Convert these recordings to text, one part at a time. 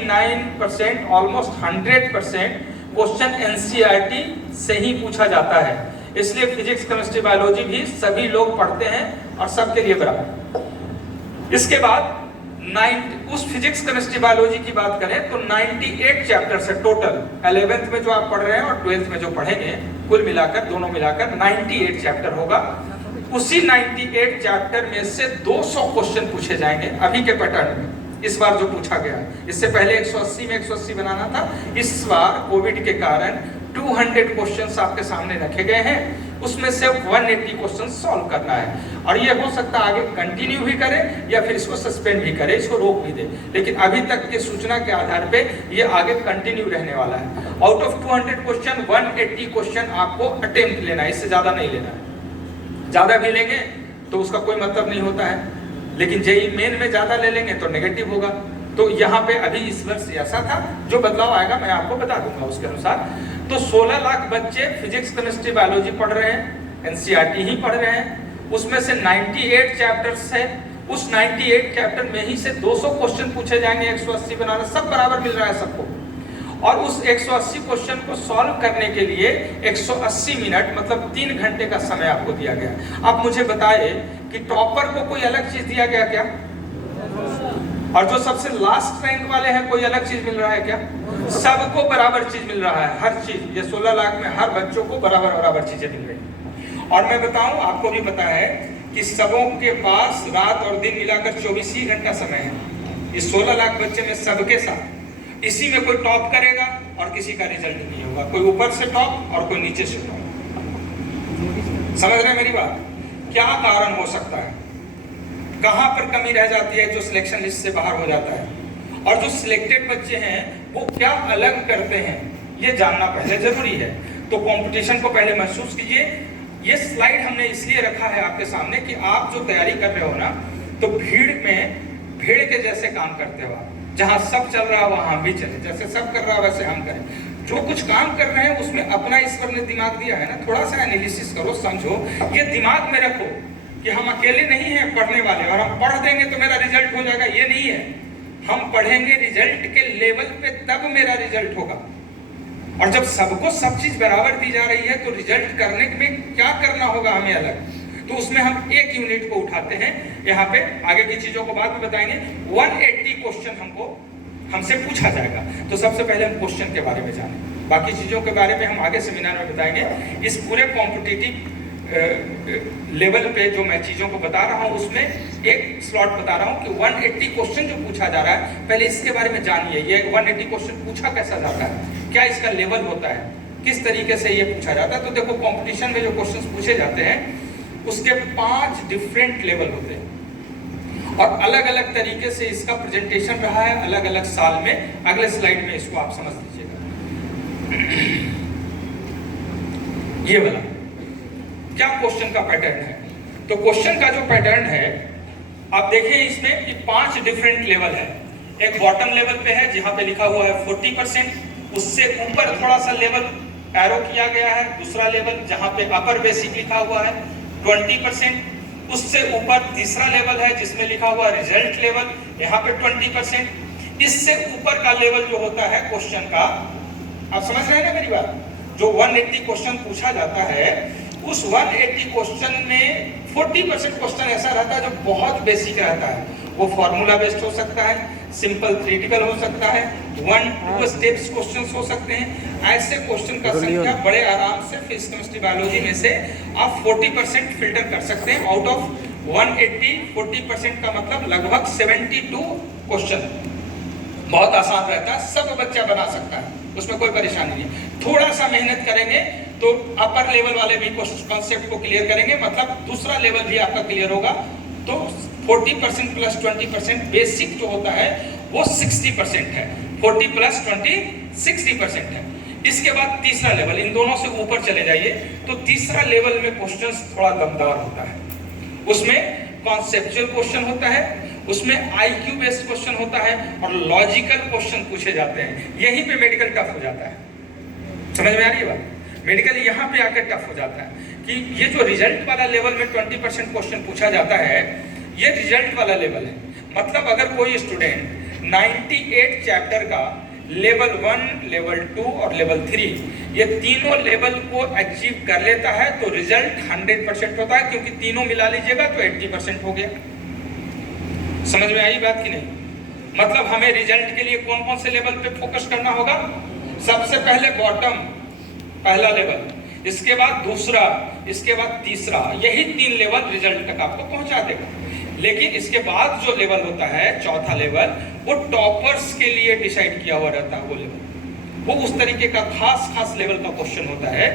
99% almost 100% question NCERT से ही पूछा जाता है। इसलिए फिजिक्स केमिस्ट्री बायोलॉजी भी सभी लोग पढ़ते हैं और सबके लिए बराबर। इसके बाद उस फिजिक्स केमिस्ट्री बायोलॉजी की बात करें तो 98 चैप्टर्स है टोटल। 11th में जो आप पढ़ रहे हैं और 12th में जो पढ़ेंगे, कुल मिलाकर दोनों मिलाकर 98 चैप्टर होगा। उसी 98 चैप्टर में से 200 क्वेश्चन पूछे जाएंगे अभी के पैटर्न में, इस बार जो पूछा गया है। इससे पहले 180 में 180 बनाना था, इस बार कोविड के कारण 200 क्वेश्चंस आपके सामने रखे गए हैं, उसमें से 180 क्वेश्चन सॉल्व करना है। और ये हो सकता है आगे कंटिन्यू भी करे या फिर इसको सस्पेंड भी करे, इसको रोक भी दे, लेकिन अभी तक के सूचना के आधार पे ये आगे कंटिन्यू रहने वाला है। आउट ऑफ 200 क्वेश्चन 180 क्वेश्चन आपको अटेम्प्ट लेना है, इससे ज्यादा नहीं लेना है। ज्यादा भी लेंगे तो उसका कोई मतलब नहीं होता है, लेकिन जेईई मेन में ज्यादा ले लेंगे तो नेगेटिव होगा। तो यहाँ पे अभी इस वर्ष ऐसा था, जो बदलाव आएगा मैं आपको बता दूंगा उसके अनुसार। तो 16 लाख बच्चे फिजिक्स केमिस्ट्री बायोलॉजी पढ़ रहे हैं, एनसीईआरटी ही पढ़ रहे हैं। उसमें से 98 चैप्टर्स है, उस 98 चैप्टर में ही से 200 क्वेश्चन पूछे जाएंगे, 180 बनाना, सब बराबर मिल रहा है सबको। और उस 180 क्वेश्चन को सॉल्व करने के लिए 180 मिनट मतलब 3 घंटे का समय आपको दिया गया। आप मुझे बताए कि टॉपर को कोई अलग चीज दिया गया क्या? और जो सबसे लास्ट रैंक वाले हैं कोई अलग चीज मिल रहा है क्या? सबको बराबर चीज मिल रहा है, हर चीज। ये 16 लाख में हर बच्चों को बराबर बराबर चीजें मिल रही। और मैं बताऊं, आपको भी पता है कि सबों के पास रात और दिन मिलाकर 24 ही घंटा समय है। इस 16 लाख बच्चे में सबके साथ इसी में कोई टॉप करेगा और किसी का रिजल्ट नहीं होगा, कोई ऊपर से टॉप और कोई नीचे से टॉप। समझ रहे हैं मेरी बात? क्या कारण हो सकता है, कहां पर कमी रह जाती है जो सिलेक्शन लिस्ट से बाहर हो जाता है, और जो सिलेक्टेड बच्चे हैं वो क्या अलग करते हैं, ये जानना पहले जरूरी है। तो कंपटीशन को पहले महसूस कीजिए। ये स्लाइड हमने इसलिए रखा है आपके सामने कि आप जो तैयारी कर रहे हो ना, तो भीड़ में भेड़ के जैसे काम करते हो आप। जहां सब चल रहा है वहां हम भी चले, जैसे सब कर रहा है वैसे हम करें। जो कुछ काम कर रहे हैं उसमें अपना ईश्वर ने दिमाग दिया है ना, थोड़ा सा एनालिसिस करो, समझो, ये दिमाग में रखो कि हम अकेले नहीं हैं पढ़ने वाले और हम पढ़ देंगे तो मेरा रिजल्ट हो जाएगा, ये नहीं है। हम पढ़ेंगे रिजल्ट के लेवल पे तब मेरा रिजल्ट होगा। और जब सबको सब चीज बराबर दी जा रही है तो रिजल्ट करने में क्या करना होगा हमें अलग, तो उसमें हम एक यूनिट को उठाते हैं। यहाँ पे आगे की चीजों को बाद में बताएंगे। 180 क्वेश्चन हमसे पूछा जाएगा। तो सबसे पहले हम क्वेश्चन के बारे में जानें, बाकी चीजों के बारे में हम आगे सेमिनार में बताएंगे। इस पूरे कॉम्पिटिटिव लेवल पे जो मैं चीजों को बता रहा हूँ उसमें एक स्लॉट बता रहा हूँ कि 180 क्वेश्चन जो पूछा जा रहा है, पहले इसके बारे में जानिए। ये 180 क्वेश्चन पूछा कैसा जाता है, क्या इसका लेवल होता है, किस तरीके से ये पूछा जाता है। तो देखो, कंपटीशन में जो क्वेश्चन पूछे जाते हैं उसके 5 डिफरेंट लेवल होते हैं और अलग अलग तरीके से इसका प्रेजेंटेशन रहा है अलग अलग साल में। अगले स्लाइड में इसको आप समझ लीजिएगा। ये वाला क्या क्वेश्चन का पैटर्न है। तो क्वेश्चन का जो पैटर्न है आप देखें इसमें कि 5 डिफरेंट लेवल है। एक बॉटम लेवल पे है जहां पे लिखा हुआ है 40%, उससे ऊपर थोड़ा सा लेवल एरो किया गया है। दूसरा लेवल जहां पे अपर बेसिक लिखा हुआ है 20%, उससे ऊपर तीसरा लेवल है जिसमें लिखा हुआ रिजल्ट लेवल, यहाँ पे 20%। इससे ऊपर का लेवल जो होता है क्वेश्चन का, आप समझ रहे हैं ना मेरी बात, जो 180 क्वेश्चन पूछा जाता है उस 180 क्वेश्चन में 40% क्वेश्चन ऐसा रहता है जो बहुत बेसिक रहता है। वो फॉर्मूला बेस्ड हो सकता है, सिंपल थ्योरेटिकल हो सकता है, 1-2 स्टेप्स क्वेश्चंस हो सकते हैं। ऐसे क्वेश्चन का संख्या बड़े आराम से फिजिक्स केमिस्ट्री बायोलॉजी में से आप 40% फिल्टर कर सकते हैं। आउट ऑफ 180 40% का मतलब लगभग 72 क्वेश्चन। बहुत आसान रहता है, सब बच्चा बना सकता है, उसमें कोई परेशानी नहीं। थोड़ा सा मेहनत करेंगे तो अपर लेवल वाले भी कॉन्सेप्ट को क्लियर करेंगे, मतलब दूसरा लेवल भी आपका क्लियर होगा। तो 40% प्लस 20% बेसिक जो होता है वो 60% है। 40 प्लस 20 60% है। इसके बाद तीसरा लेवल, इन दोनों से ऊपर चले जाइए तो तीसरा लेवल में क्वेश्चंस थोड़ा दमदार होता है। उसमें कॉन्सेप्चुअल क्वेश्चन होता है, उसमें आईक्यू बेस्ड क्वेश्चन होता है और लॉजिकल क्वेश्चन पूछे जाते हैं। यहीं पे मेडिकल टफ हो जाता है। समझ में आ रही है बात? मेडिकल यहाँ पे आकर टफ हो जाता है कि ये जो रिजल्ट वाला लेवल में 20% क्वेश्चन पूछा जाता है, ये रिजल्ट वाला लेवल है। मतलब अगर कोई स्टूडेंट 98 चैप्टर का लेवल 1, लेवल 2 और लेवल 3 ये तीनों लेवल को अचीव कर लेता है तो रिजल्ट 100% होता है, क्योंकि तीनों मिला लीजिएगा तो 80% हो गया। समझ में आई बात कि नहीं? मतलब हमें रिजल्ट के लिए कौन कौन से लेवल पे फोकस करना होगा? सबसे पहले बॉटम पहला लेवल, इसके बाद दूसरा, इसके बाद तीसरा, यही 3 लेवल रिजल्ट तक आपको पहुंचा देगा। लेकिन इसके बाद जो लेवल होता है चौथा लेवल, वो टॉपर्स के लिए डिसाइड किया हुआ रहता है। वो लेवल वो उस तरीके का खास लेवल का क्वेश्चन होता है,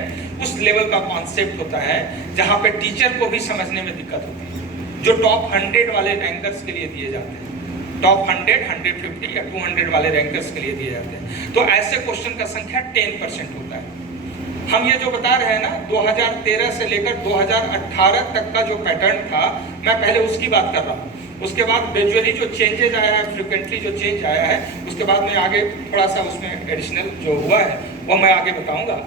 उस लेवल का कॉन्सेप्ट होता है जहां पे टीचर को भी समझने में दिक्कत होती है, जो टॉप 100 वाले रैंकर्स के लिए दिए जाते हैं, टॉप 100, 150 या 200 वाले रैंकर्स के लिए दिए जाते हैं। तो ऐसे क्वेश्चन का संख्या 10% होता है। हम ये जो बता रहे हैं ना, 2013 से लेकर 2018 तक का जो पैटर्न था, मैं पहले उसकी बात कर रहा हूँ। उसके बाद ग्रेजुअली जो चेंजेज आया है, फ्रिक्वेंटली जो चेंज आया है, उसके बाद में आगे थोड़ा सा उसमें एडिशनल जो हुआ है वो मैं आगे बताऊंगा।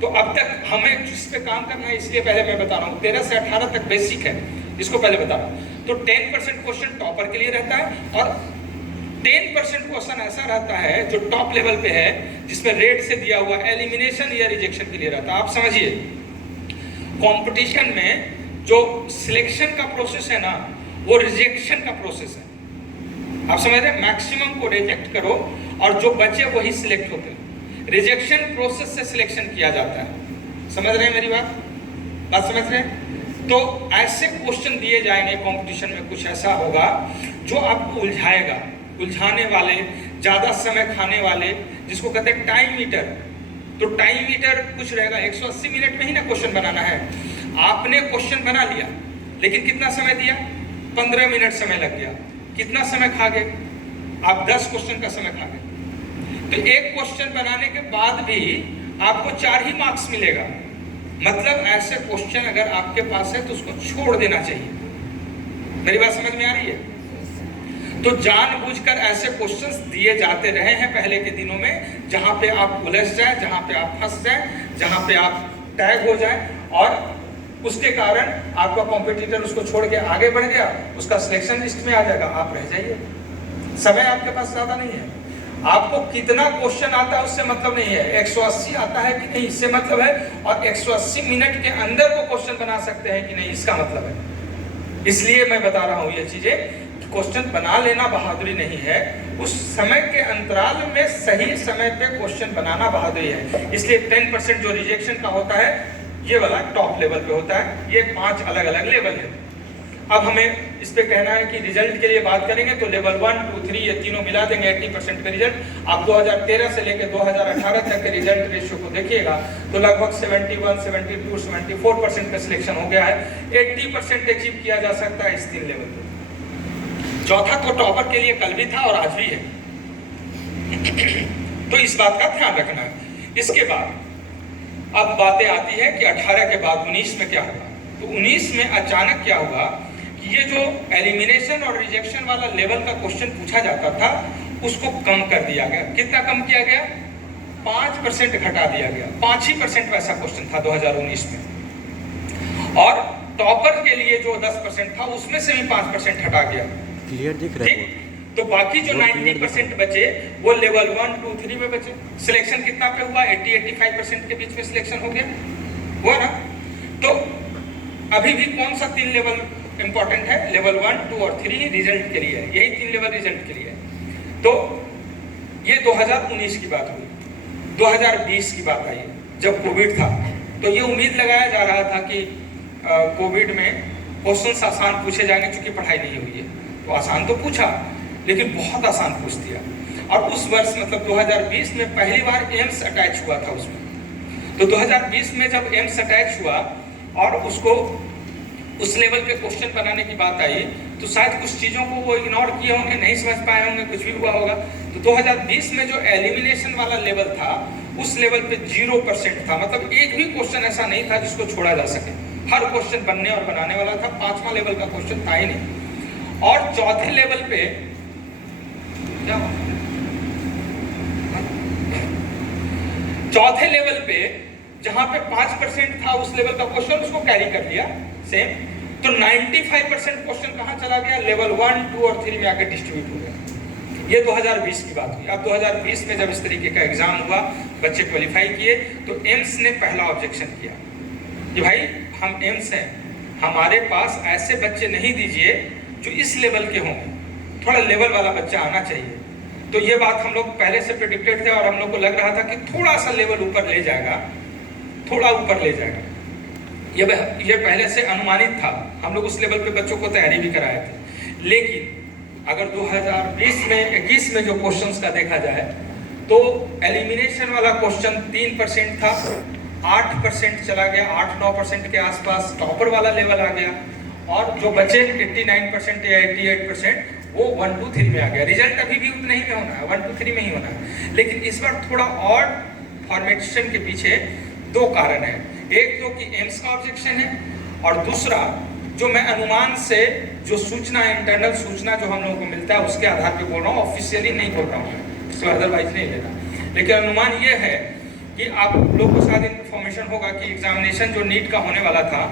तो अब तक हमें जिस पे काम करना है, इसलिए पहले मैं बता रहा हूँ 13 से 18 तक बेसिक है, इसको पहले बता रहा हूँ। तो 10% क्वेश्चन टॉपर के लिए रहता है और 10% क्वेश्चन ऐसा रहता है जो टॉप लेवल पे है, जिसमें रेट से दिया हुआ एलिमिनेशन या रिजेक्शन के लिए रहता है। आप समझिए, कंपटीशन में जो सिलेक्शन का प्रोसेस है ना, वो रिजेक्शन का प्रोसेस है। आप समझ रहे हैं? मैक्सिमम को रिजेक्ट करो और जो बचे वही सिलेक्ट होते हैं। रिजेक्शन प्रोसेस से सिलेक्शन किया जाता है। समझ रहे हैं मेरी बात समझ रहे हैं? तो ऐसे क्वेश्चन दिए जाएंगे कंपटीशन में, कुछ ऐसा होगा जो आपको उलझाएगा, उलझाने वाले, ज्यादा समय खाने वाले, जिसको कहते हैं टाइम मीटर। तो टाइम मीटर कुछ रहेगा, 180 मिनट में ही ना क्वेश्चन बनाना है। आपने क्वेश्चन बना लिया, लेकिन कितना समय दिया? 15 मिनट समय लग गया। कितना समय खा गए आप? 10 क्वेश्चन का समय खा गए। तो एक क्वेश्चन बनाने के बाद भी आपको 4 ही मार्क्स मिलेगा। मतलब ऐसे क्वेश्चन अगर आपके पास है तो उसको छोड़ देना चाहिए। मेरी बात समझ में आ रही है? तो जानबूझकर ऐसे क्वेश्चंस दिए जाते रहे हैं पहले के दिनों में, जहां पे आप उलझ जाए, जहां पे आप फंस जाए, जहां पे आप टैग हो जाए, और उसके कारण आपका कॉम्पिटिटर उसको छोड़ के आगे बढ़ गया, उसका सिलेक्शन लिस्ट में आ जाएगा, आप रह जाइए। समय आपके पास ज्यादा नहीं है। आपको कितना क्वेश्चन आता है उससे मतलब नहीं है, 180 आता है कि नहीं इससे मतलब है, और 180 मिनट के अंदर वो क्वेश्चन बना सकते हैं कि नहीं इसका मतलब है। इसलिए मैं बता रहा हूं ये चीजें। क्वेश्चन बना लेना बहादुरी नहीं है, उस समय के अंतराल में सही समय पे क्वेश्चन बनाना बहादुरी है। इसलिए 10% जो रिजेक्शन का होता है, ये वाला टॉप लेवल पे होता है। ये 5 अलग अलग लेवल है। अब हमें इस पे कहना है कि रिजल्ट के लिए बात करेंगे तो लेवल 1, 2, 3 ये तीनों मिला देंगे 80% का रिजल्ट। आप 2013 से लेकर 2018 तक के रिजल्ट रेशियो को देखिएगा तो लगभग 71, 72, 74% का सिलेक्शन हो गया है। 80% अचीव किया जा सकता है इस 3 लेवल पे। चौथा तो टॉपर के लिए कल भी था और आज भी है। तो इस बात का ध्यान रखना है। इसके बाद अब बातें आती है कि 18 के बाद 19 में क्या होगा। तो 19 में अचानक क्या हुआ कि ये जो एलिमिनेशन और रिजेक्शन वाला लेवल का क्वेश्चन पूछा जाता था, उसको कम कर दिया गया। कितना कम किया गया? 5% घटा दिया गया। 5% वैसा क्वेश्चन था 2019 में। और टॉपर के लिए जो 10% था उसमें से भी 5% हटा गया। क्लियर दिख रहा है? तो बाकी जो 90% बचे वो लेवल 1, 2, 3 में बचे। सिलेक्शन कितना पे हुआ? 80-85% के बीच में सिलेक्शन हो गया, हुआ ना? तो अभी भी कौन सा 3 लेवल इंपॉर्टेंट है? लेवल 1, 2 और 3 रिजल्ट के लिए है। यही 3 लेवल रिजल्ट के लिए है। तो ये 2019 की बात हुई। 2020 की बात आई जब कोविड था। तो ये उम्मीद लगाया जा रहा था कि कोविड में क्वेश्चन आसान पूछे जाएंगे, चूंकि पढ़ाई नहीं हुई है। तो आसान तो पूछा, लेकिन बहुत आसान पूछ दिया। और उस वर्ष मतलब 2020 में पहली बार एम्स अटैच हुआ था उसमें। तो 2020 में जब एम्स अटैच हुआ और उसको उस लेवल पे क्वेश्चन बनाने की बात आई, तो शायद कुछ चीज़ों को वो इग्नोर किए होंगे, नहीं समझ पाए होंगे, कुछ भी हुआ होगा। तो 2020 में जो एलिमिनेशन वाला लेवल था, उस लेवल पे 0% था। मतलब एक भी क्वेश्चन ऐसा नहीं था जिसको छोड़ा जा सके। हर क्वेश्चन बनने और बनाने वाला था। 5वां लेवल का क्वेश्चन था ही नहीं। और चौथे लेवल पे चौथे लेवल पे जहां पे 5% था उस लेवल का क्वेश्चन, उसको कैरी कर लिया सेम। तो 95% क्वेश्चन कहां चला गया? लेवल 1, 2 और 3 में आके डिस्ट्रीब्यूट हो गया। ये 2020 की बात हुई। अब 2020 में जब इस तरीके का एग्जाम हुआ, बच्चे क्वालिफाई किए, तो एम्स ने पहला ऑब्जेक्शन किया कि भाई हम एम्स हैं, हमारे पास ऐसे बच्चे नहीं दीजिए जो इस लेवल के होंगे, थोड़ा लेवल वाला बच्चा आना चाहिए। तो ये बात हम लोग पहले से प्रेडिक्टेड थे और हम लोग को लग रहा था कि थोड़ा सा लेवल ऊपर ले जाएगा, थोड़ा ऊपर ले जाएगा। ये पहले से अनुमानित था, हम लोग उस लेवल पे बच्चों को तैयारी भी कराए थे। लेकिन अगर 2021 में जो क्वेश्चंस का देखा जाए तो एलिमिनेशन वाला क्वेश्चन 3% था, 8% चला गया, 8-9% के आसपास टॉपर वाला लेवल आ गया, और जो बचे 89% या 88% वो 1 2 3 में आ गया। रिजल्ट अभी भी उतना ही में होना है, 1 2 3 में ही होना है। लेकिन इस बार थोड़ा और फॉर्मेशन के पीछे 2 कारण है। एक तो कि एम्स का ऑब्जेक्शन है, और दूसरा जो मैं अनुमान से जो सूचना, इंटरनल सूचना जो हम लोगों को मिलता है उसके आधार पे बोल रहा हूँ, ऑफिशियली नहीं बोल रहा हूँ, इसको अदरवाइज नहीं लेना। लेकिन अनुमान ये है कि आप लोगों को शायद इन्फॉर्मेशन होगा कि एग्जामिनेशन जो नीट का होने वाला था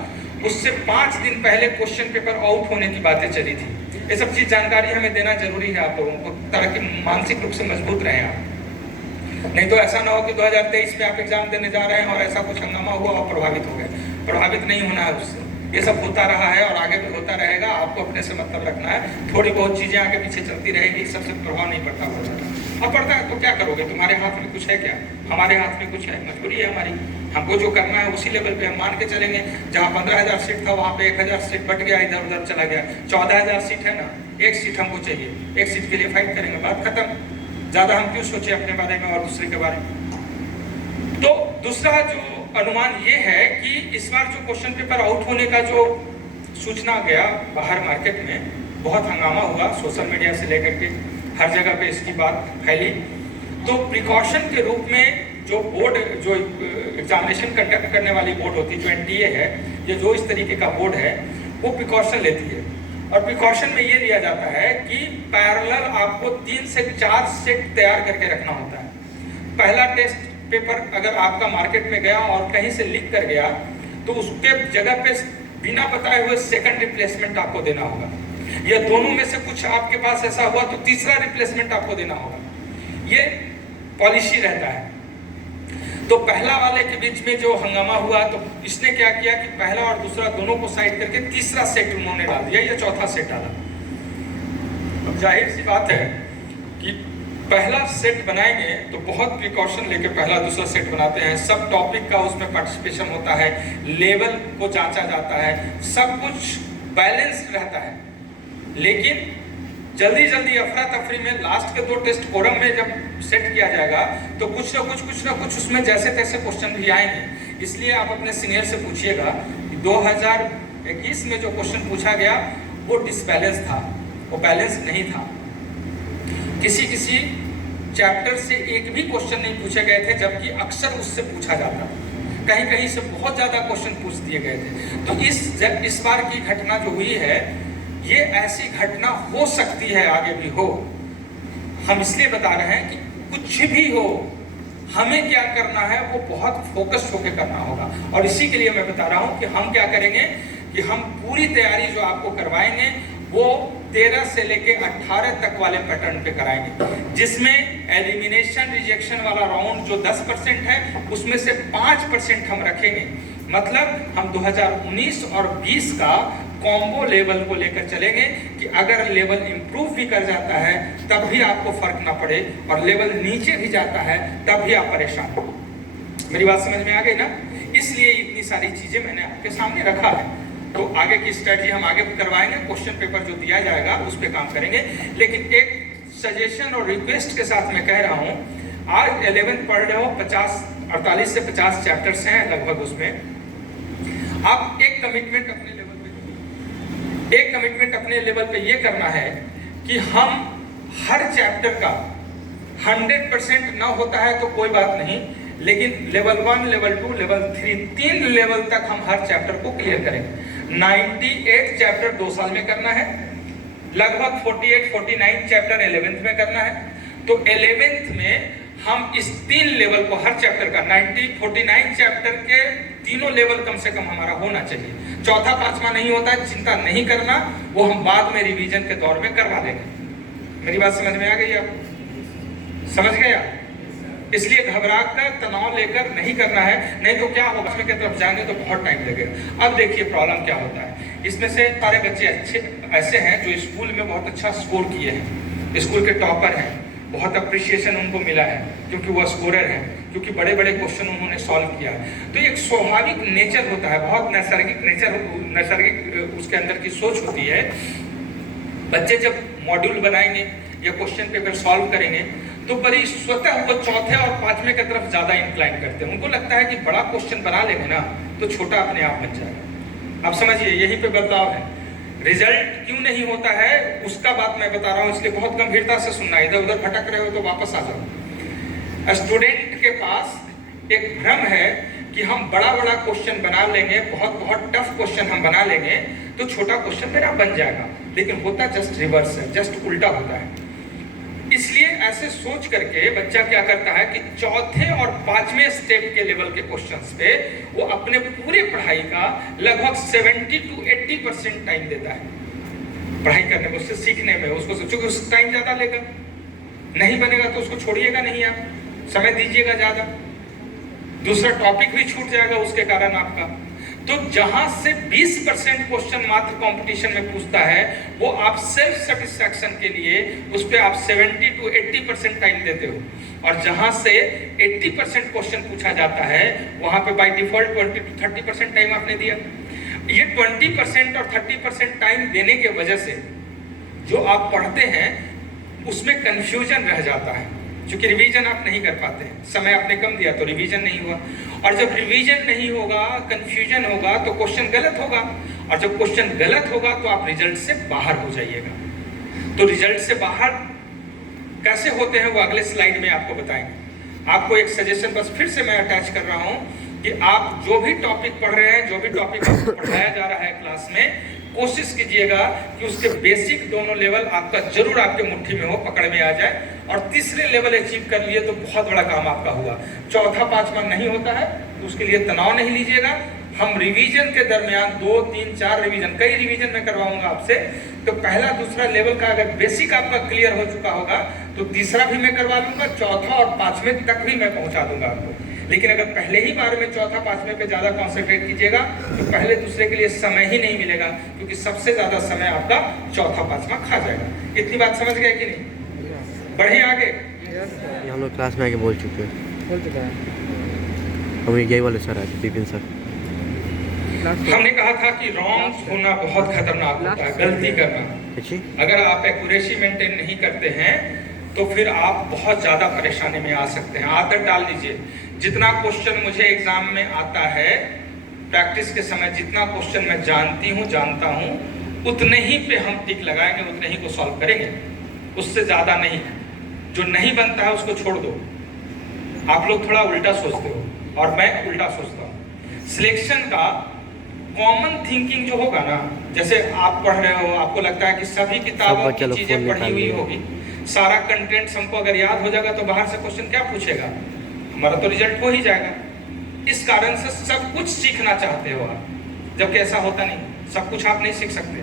उससे 5 दिन पहले क्वेश्चन पेपर आउट होने की बातें चली थी। ये सब चीज जानकारी हमें देना जरूरी है आप लोगों को, ताकि मानसिक रूप से मजबूत रहें आप। नहीं तो ऐसा ना हो कि 2023 में आप एग्जाम देने जा रहे हैं और ऐसा कुछ हंगामा हुआ और प्रभावित हो गए। प्रभावित नहीं होना है उससे, ये सब होता रहा है और आगे भी होता रहेगा। आपको अपने से मतलब रखना है, थोड़ी बहुत चीजें आगे पीछे चलती रहेगी, सबसे प्रभाव नहीं पड़ता होगा। अब पड़ता है तो क्या करोगे, तुम्हारे हाथ में कुछ है क्या? हमारे हाथ में कुछ है, मजबूरी है हमारी, हमको जो करना है उसी लेवल पे हम मान के चलेंगे। जहाँ 15,000 सीट था वहाँ पे 1,000 सीट बढ़ गया, इधर उधर चला गया। 14,000 सीट है ना, 1 सीट हमको चाहिए, 1 सीट के लिए फाइट करेंगे, बात खत्म। ज्यादा हम क्यों सोचे अपने बारे में और दूसरे के बारे में। तो दूसरा जो अनुमान ये है कि इस बार जो क्वेश्चन पेपर आउट होने का जो सूचना गया बाहर मार्केट में, बहुत हंगामा हुआ, सोशल मीडिया से लेकर के हर जगह पे इसकी बात फैली। तो प्रिकॉशन के रूप में जो बोर्ड, जो एग्जामिनेशन कंडक्ट करने वाली बोर्ड होती है, जो एनटीए है, ये जो इस तरीके का बोर्ड है, वो प्रिकॉशन लेती है। और प्रिकॉशन में ये दिया जाता है कि पैरेलल आपको 3 से 4 सेट तैयार करके रखना होता है। पहला टेस्ट पेपर अगर आपका मार्केट में गया और कहीं से लीक कर गया तो उसके जगह पे बिना बताए हुए सेकंड रिप्लेसमेंट आपको देना होगा, या दोनों में से कुछ आपके पास ऐसा हुआ तो तीसरा रिप्लेसमेंट आपको देना होगा। ये पॉलिसी रहता है। तो पहला वाले के बीच में जो हंगामा हुआ तो इसने क्या किया कि पहला और दूसरा दोनों को साइड करके तीसरा सेट उन्होंने डाल दिया, या चौथा सेट डाला। अब जाहिर सी बात है कि पहला सेट बनाएंगे तो बहुत प्रिकॉशन लेके पहला दूसरा सेट बनाते हैं। सब टॉपिक का उसमें पार्टिसिपेशन होता है, लेवल को जांचा जाता है, सब कुछ बैलेंस्ड रहता है। लेकिन जल्दी जल्दी अफरा तफरी में लास्ट के 2 टेस्ट फोरम में जब सेट किया जाएगा तो कुछ ना कुछ उसमें जैसे तैसे क्वेश्चन भी आएंगे। इसलिए आप अपने सीनियर से पूछिएगा कि 2021 में जो क्वेश्चन पूछा गया वो डिसबैलेंस था, वो बैलेंस नहीं था। किसी चैप्टर से एक भी क्वेश्चन नहीं पूछे गए थे, जबकि अक्सर उससे पूछा जाता, कहीं कहीं से बहुत ज्यादा क्वेश्चन पूछ दिए गए थे। तो इस बार की घटना जो हुई है, ये ऐसी घटना हो सकती है, आगे भी हो। हम इसलिए बता रहे हैं कि कुछ भी हो, हमें क्या करना है वो बहुत फोकस्ड होकर करना होगा। और इसी के लिए मैं बता रहा हूं कि हम क्या करेंगे कि हम पूरी तैयारी जो आपको करवाएंगे वो 13 से लेके 18 तक वाले पैटर्न पे कराएंगे, जिसमें एलिमिनेशन रिजेक्शन वाला राउंड जो 10% है उसमें से 5% हम रखेंगे। मतलब हम 2019 और 20 का कॉम्बो लेवल को लेकर चलेंगे कि अगर लेवल इंप्रूव भी कर जाता है तब भी आपको फर्क ना पड़े, और लेवल नीचे भी जाता है तब भी आप परेशान हो। मेरी बात समझ में आ गई ना? इसलिए इतनी सारी चीजें मैंने आपके सामने रखा है। तो आगे की स्ट्रेटजी हम आगे करवाएंगे, क्वेश्चन पेपर जो दिया जाएगा उस पर काम करेंगे। लेकिन एक सजेशन और रिक्वेस्ट के साथ मैं कह रहा हूँ, आज 11th पढ़ रहे हो, 48 से 50 चैप्टर्स हैं लगभग, उसमें आप एक कमिटमेंट अपने लेवल पे ये करना है कि हम हर चैप्टर का 100% ना होता है तो कोई बात नहीं, लेकिन लेवल 1, लेवल 2, लेवल 3, 3 लेवल तक हम हर चैप्टर को क्लियर करेंगे। 98 चैप्टर 2 साल में करना है, लगभग 48-49 चैप्टर 11th में करना है। तो 11th में हम इस 3 लेवल को, हर चैप्टर का 49 चैप्टर के तीनों लेवल कम से कम हमारा होना चाहिए। चौथा 5वां नहीं होता है, चिंता नहीं करना, वो हम बाद में रिवीजन के दौर में करवा देंगे। मेरी बात समझ में आ गई आपको? समझ गए आप? इसलिए घबरा कर तनाव लेकर नहीं करना है, नहीं तो क्या होगा, इसमें की तरफ जाएंगे तो बहुत टाइम लगेगा। अब देखिए प्रॉब्लम क्या होता है, इसमें से सारे बच्चे अच्छे ऐसे हैं जो स्कूल में बहुत अच्छा स्कोर किए हैं, स्कूल के टॉपर हैं, बहुत अप्रिशिएशन उनको मिला है क्योंकि वो स्कोरर हैं, क्योंकि बड़े बड़े क्वेश्चन उन्होंने सॉल्व किया है। तो एक स्वाभाविक नेचर होता है, बहुत नैसर्गिक उसके अंदर की सोच होती है। बच्चे जब मॉड्यूल बनाएंगे या क्वेश्चन पेपर सॉल्व करेंगे तो बड़ी स्वतः वो चौथे और पांचवें की तरफ ज्यादा इंक्लाइन करते हैं। उनको लगता है कि बड़ा क्वेश्चन बना लेंगे ना तो छोटा अपने आप बन जाएगा। अब समझिए यहीं पे बदलाव है। रिजल्ट क्यों नहीं होता है उसका बात मैं बता रहा हूँ, इसलिए बहुत गंभीरता से सुनना। इधर उधर भटक रहे हो तो वापस आ जाओ। स्टूडेंट के पास एक भ्रम है कि हम बड़ा बड़ा क्वेश्चन बना लेंगे, बहुत बहुत टफ क्वेश्चन हम बना लेंगे तो छोटा क्वेश्चन मेरा बन जाएगा, लेकिन होता जस्ट रिवर्स है, जस्ट उल्टा होता है। इसलिए ऐसे सोच करके बच्चा क्या करता है कि चौथे और पांचवें स्टेप के लेवल के क्वेश्चंस पे वो अपने पूरे पढ़ाई का लगभग 70 to 80% टाइम देता है पढ़ाई करने में, उससे सीखने में। उसको सोचो उस टाइम ज्यादा लेगा, नहीं बनेगा तो उसको छोड़िएगा नहीं, आप समय दीजिएगा ज्यादा, दूसरा टॉपिक भी छूट जाएगा उसके कारण आपका। तो जहां से 20% क्वेश्चन मात्र कंपटीशन में पूछता है वो आप सेल्फ सेटिस्फैक्शन के लिए उस पर आप 70 to 80% टाइम देते हो, और जहां से 80% क्वेश्चन पूछा जाता है वहां पे बाय डिफॉल्ट 20 to 30% टाइम आपने दिया। ये 20% और 30% टाइम देने के वजह से जो आप पढ़ते हैं उसमें कंफ्यूजन रह जाता है, क्योंकि रिवीजन आप नहीं कर पाते हैं, समय आपने कम दिया तो रिवीजन नहीं हुआ, और जब रिवीजन नहीं होगा कंफ्यूजन होगा तो क्वेश्चन गलत होगा, और जब क्वेश्चन गलत होगा तो आप रिजल्ट से बाहर हो जाइएगा। तो रिजल्ट से बाहर कैसे होते हैं वो अगले स्लाइड में आपको बताएंगे। आपको एक सजेशन बस फिर से मैं अटैच कर रहा हूं कि आप जो भी टॉपिक पढ़ रहे हैं, जो भी टॉपिक आपको पढ़ाया जा रहा है क्लास में, कोशिश कीजिएगा कि उसके बेसिक दोनों लेवल आपका जरूर आपके मुट्ठी में हो, पकड़ में आ जाए, और तीसरे लेवल अचीव कर लिए तो बहुत बड़ा काम आपका हुआ। चौथा पांचवा नहीं होता है तो उसके लिए तनाव नहीं लीजिएगा। हम रिवीजन के दरमियान 2, 3, 4 रिवीजन, कई रिवीजन में करवाऊंगा आपसे। तो पहला दूसरा लेवल का अगर बेसिक आपका क्लियर हो चुका होगा तो तीसरा भी मैं करवा लूंगा, चौथा और पांचवें तक भी मैं पहुंचा दूंगा आपको। लेकिन अगर पहले ही बार में चौथा पांचवें पे ज्यादा कॉन्सेंट्रेट कीजिएगा तो पहले दूसरे के लिए समय ही नहीं मिलेगा, क्योंकि सबसे ज्यादा समय आपका चौथा पांचवा खा जाएगा। इतनी बात समझ गए कि नहीं? बढ़े आगे। हम लोग क्लास में आके बोल चुके हैं, हम यही वाले सर आए थे, विपिन सर। हमने कहा था कि रॉन्ग होना बहुत खतरनाक होता है, गलती करना। अगर आप एक्यूरेसी मेंटेन नहीं करते हैं तो फिर आप बहुत ज्यादा परेशानी में आ सकते हैं। आदत डाल लीजिए, जितना क्वेश्चन मुझे एग्जाम में आता है प्रैक्टिस के समय, जितना क्वेश्चन मैं जानता हूँ उतने ही पे हम टिक लगाएंगे, उतने ही को सॉल्व करेंगे, उससे ज्यादा नहीं। जो नहीं बनता है उसको छोड़ दो। आप लोग थोड़ा उल्टा सोचते हो और मैं उल्टा सोचता हूँ। सिलेक्शन का कॉमन थिंकिंग जो होगा ना, जैसे आप पढ़ रहे हो, आपको लगता है कि सभी किताबों की चीजें पढ़ी हुई होगी, सारा कंटेंट हमको अगर याद हो जाएगा तो बाहर से क्वेश्चन क्या पूछेगा, हमारा तो रिजल्ट हो ही जाएगा। इस कारण से सब कुछ सीखना चाहते हो आप, जबकि ऐसा होता नहीं। सब कुछ आप नहीं सीख सकते,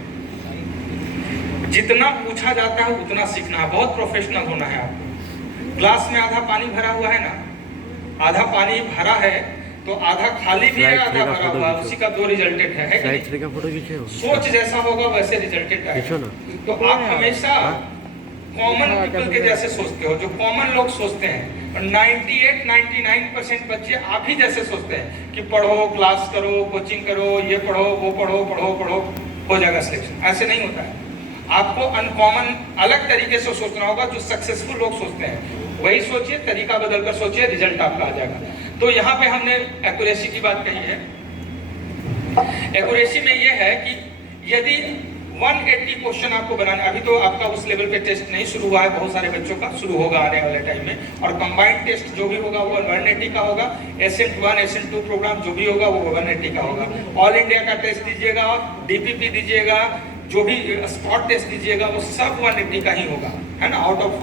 जितना पूछा जाता है उतना सीखना है, बहुत प्रोफेशनल होना है आपको। ग्लास में आधा पानी भरा हुआ है ना, आधा पानी भरा है तो आधा खाली भी है, आधा भरा हुआ है, उसी का 2 रिजल्टेड है कि सोच जैसा होगा वैसे रिजल्टेड आएगा। तो आप हमेशा कॉमन पीपल के जैसे सोचते हो, जो कॉमन लोग सोचते हैं। और 98-99% बच्चे आप ही जैसे सोचते हैं कि पढ़ो, क्लास करो, कोचिंग करो, ये पढ़ो, वो पढ़ो, हो जाएगा सिलेक्शन। ऐसे नहीं होता है। आपको अनकॉमन अलग तरीके से सोचना होगा, जो सक्सेसफुल लोग सोचते हैं वही सोचिए, तरीका बदल कर सोचिए, रिजल्ट आपका आ जाएगा। तो यहाँ पे हमने एक्यूरेसी की बात कही है। एक्यूरेसी में यह है कि यदि 180 क्वेश्चन आपको बनाना, अभी तो आपका उस लेवल पे टेस्ट नहीं शुरू हुआ है, बहुत सारे बच्चों का शुरू होगा आने वाले टाइम में, और कंबाइंड टेस्ट जो भी होगा वो 180 का होगा। एसेंट 1, एसेंट 2 प्रोग्राम जो भी होगा वो 180 का होगा। ऑल इंडिया का टेस्ट दीजिएगा, डीपीपी दीजिएगा, जो भी स्पॉट टेस्ट दीजिएगा वो सब 180 का ही होगा, है ना, आउट ऑफ